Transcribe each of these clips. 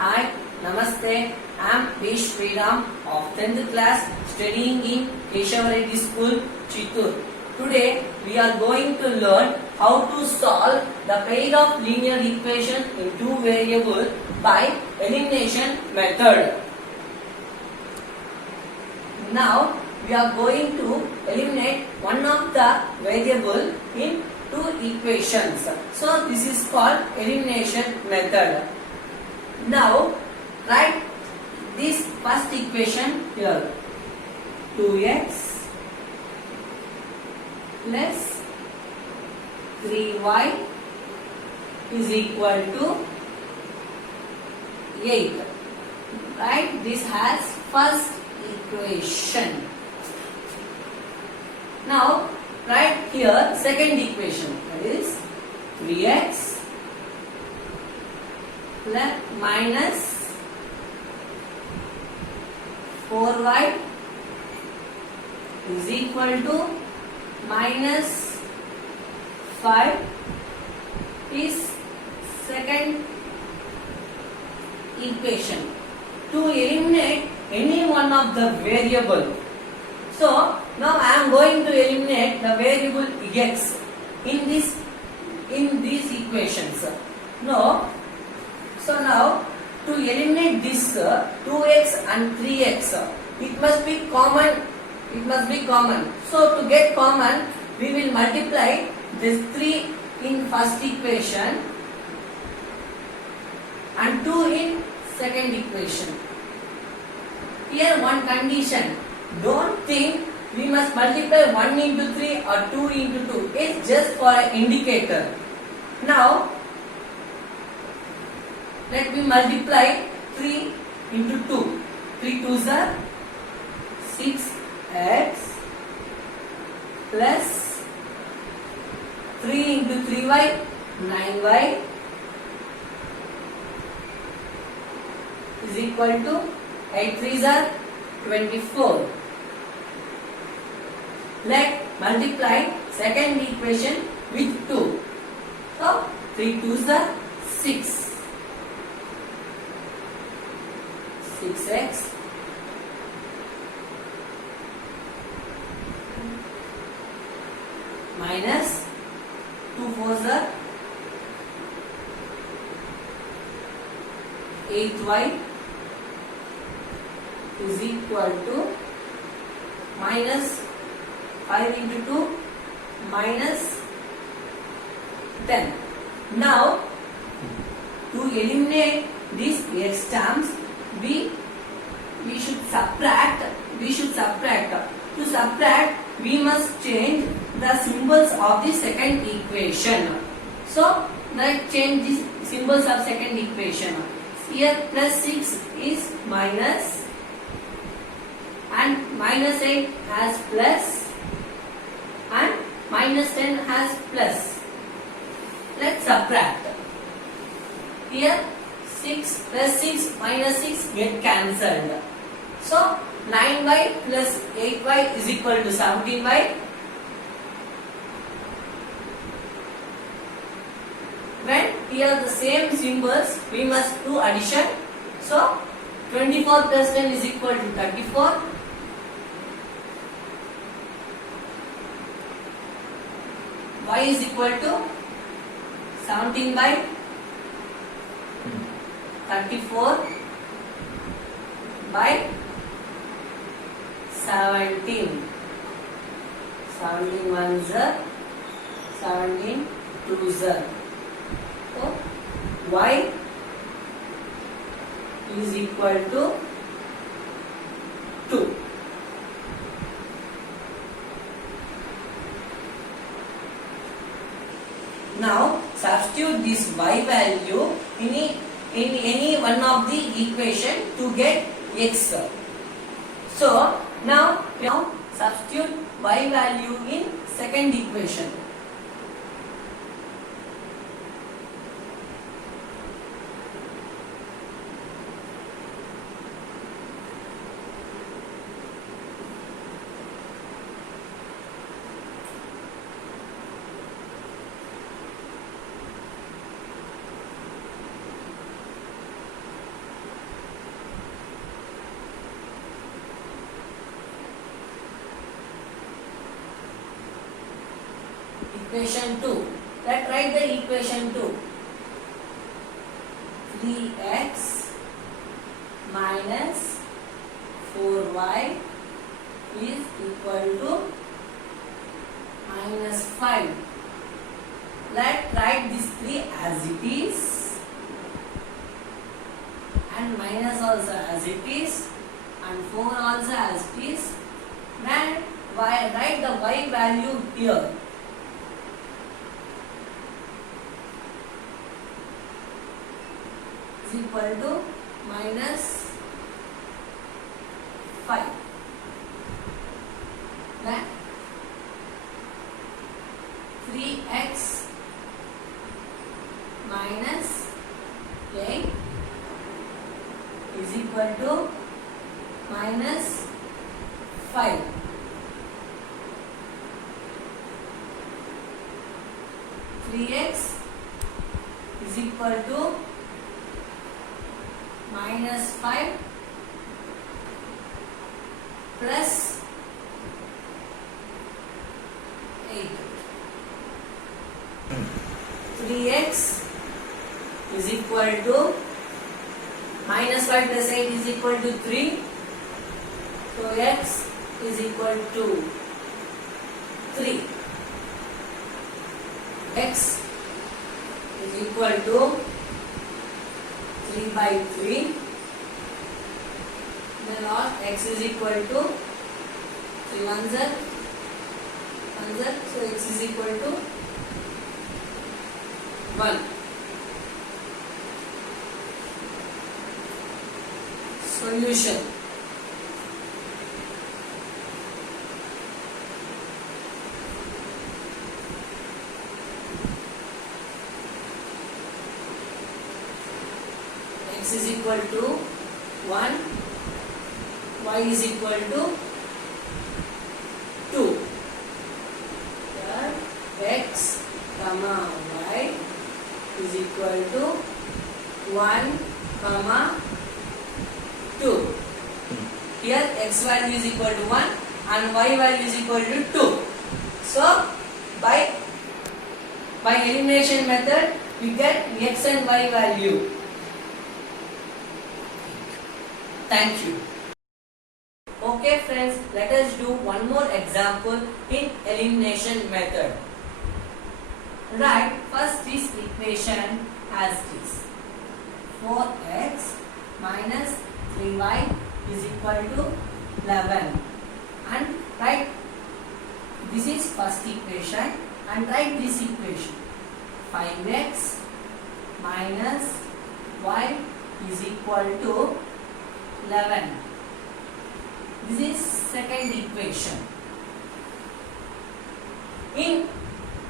Hi, Namaste. I am P. Sriram of 10th class studying in Keshav Reddy School, Chittoor. Today we are going to learn how to solve the pair of linear equation in two variables by elimination method. Now we are going to eliminate one of the variable in two equations. So this is called elimination method. Now write this first equation here. 2x plus 3y is equal to 8. Right? This has first equation. Now write here second equation, that is 3x plus minus 4y is equal to minus 5 is second equation. To eliminate any one of the variable, so now I am going to eliminate the variable x in these equations. So now to eliminate this 2x and 3x, it must be common. So to get common, we will multiply this 3 in first equation and 2 in second equation. Here one condition. Don't think we must multiply 1 into 3 or 2 into 2. It's just for an indicator. Now let me multiply 3 into 2. 3 2s are 6x plus 3 into 3y 9y is equal to 8 3s are 24. Let multiply second equation with 2. So 3 2s are 6. 6x minus 2 4s are 8y is equal to minus 5 into 2 minus 10. Now to eliminate these x terms, we should subtract. To subtract, we must change the symbols of the second equation. So let's change the symbols of second equation. Here plus 6 is minus and minus 8 has plus and minus 10 has plus. Let's subtract. Here 6 plus 6 minus 6 get cancelled. So 9y plus 8y is equal to 17y. When here the same symbols, we must do addition. So 24 plus 10 is equal to 34. Y is equal to 17 by 34 by 17. 17 ones are 17 twos are. So y is equal to 2. Now substitute this y value in any one of the equation to get x. So now substitute y value in second equation. equation 2. Let's write the equation 2. 3x minus 4y is equal to minus 5. Let's write this 3 as it is and minus also as it is and 4 also as it is. Then write the y value here. Is equal to minus 5. Then 3x minus 8 is equal to minus 5. Three x is equal to minus 5 plus 8. 3x is equal to minus 5 plus 8 is equal to 3. So x is equal to 3. X is equal to 3 by 3. Then all x is equal to 3 ones are 1. So x is equal to 1. Solution. X is equal to 1, y is equal to 2. Here x comma y is equal to 1 comma 2. Here x value is equal to 1 and y value is equal to 2. So by elimination method we get x and y value. Thank you. Okay friends, let us do one more example in elimination method. Write first this equation as this. 4x minus 3y is equal to 11. And write this is first equation and write this equation. 5x minus y is equal to 11. This is second equation. In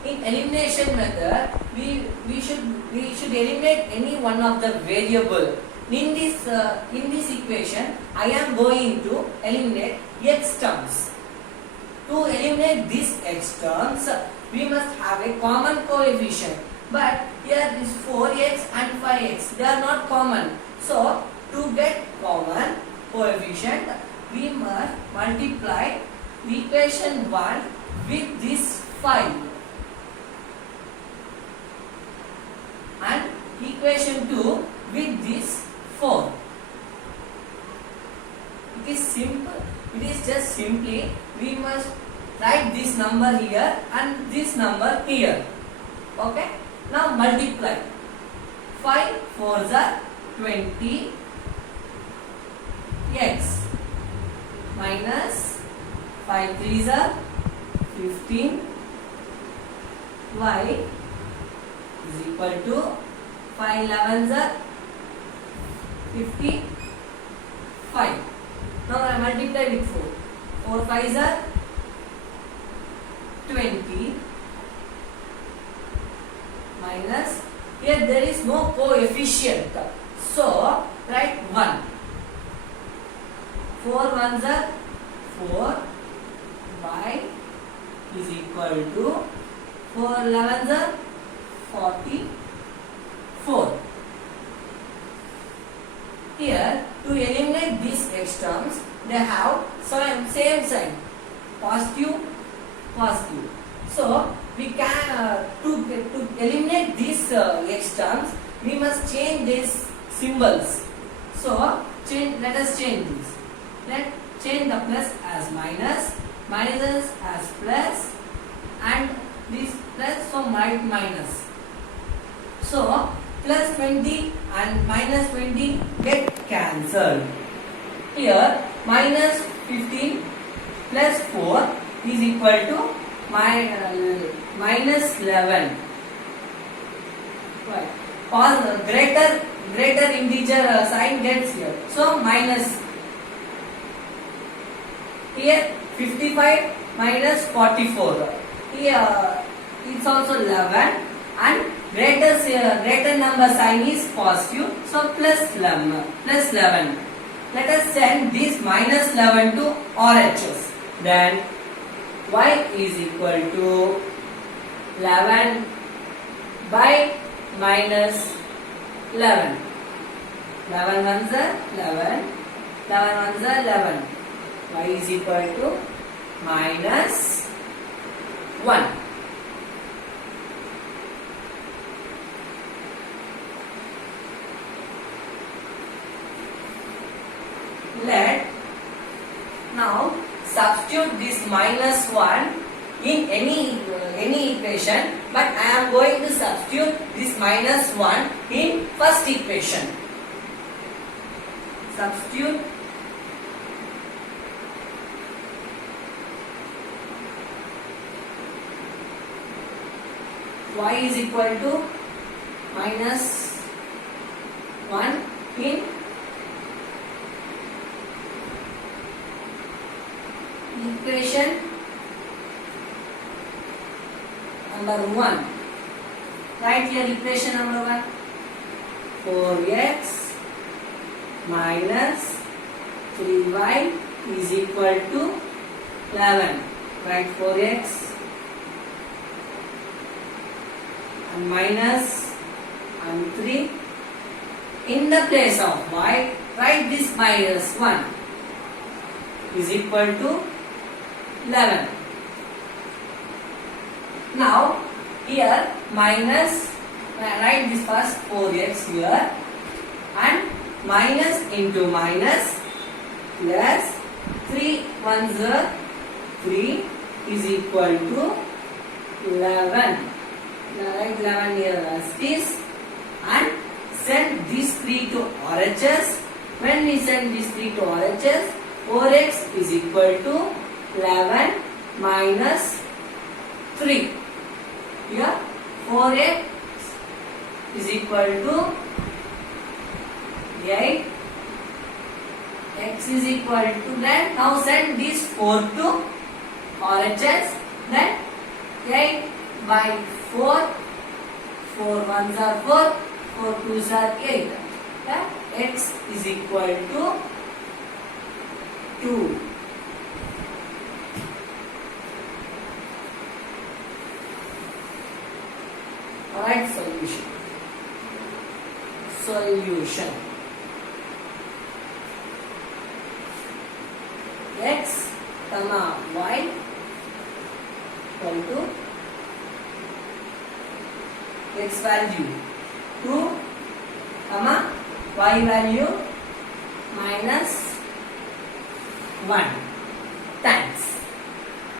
elimination method, we should eliminate any one of the variable. In this equation, I am going to eliminate x terms. To eliminate these x terms, we must have a common coefficient. But here is 4x and 5x. They are not common. So to get common coefficient, we must multiply equation 1 with this 5 and equation 2 with this 4. It is simple. It is just simply we must write this number here and this number here. Okay. Now multiply. 5 4s are 20 x minus 5 3s are 15 y is equal to 5 11s are 55. Now I multiply with 4. 4 5s are 20 minus, here there is no coefficient. So write 1. 4 1s are 4. Y is equal to 4 11s are 44. Here to eliminate these x terms, they have same sign, positive, positive. So we can to eliminate these x terms, we must change these symbols. So let us change this. Let change the plus as minus, minus as plus, and this plus, so minus. So plus 20 and minus 20 get cancelled. Here minus 15 plus 4 is equal to minus 11. Right. Or greater integer sign gets here. So minus. Here 55 minus 44. Here it's also 11, and greater number sign is positive. So plus 11. Let us send this minus 11 to RHS. Then y is equal to 11 by minus 11. 11 ones are 11. 11 ones are 11. Y is equal to minus 1. Let now substitute this minus 1 in any equation, but I am going to substitute this minus 1 in first equation. Substitute y is equal to minus 1 in equation number 1. Write here equation number 1. 4x minus 3y is equal to 11. Write 4x and minus and 3. In the place of y, write this minus 1 is equal to 11. Now here minus, write this first 4x here, and minus into minus plus 3 ones are 3 is equal to 11. Now write 11 here as this, and send these 3 to RHS. When we send these 3 to RHS, 4x is equal to 11 minus 3. Here 4x is equal to 8. X is equal to that. Now send this 4 to RHS. Then 8 by 4. 4 ones are 4. 4 twos are 8. X is equal to 2. Alright, solution. X comma y equal to x value 2 comma y value minus 1. Thanks.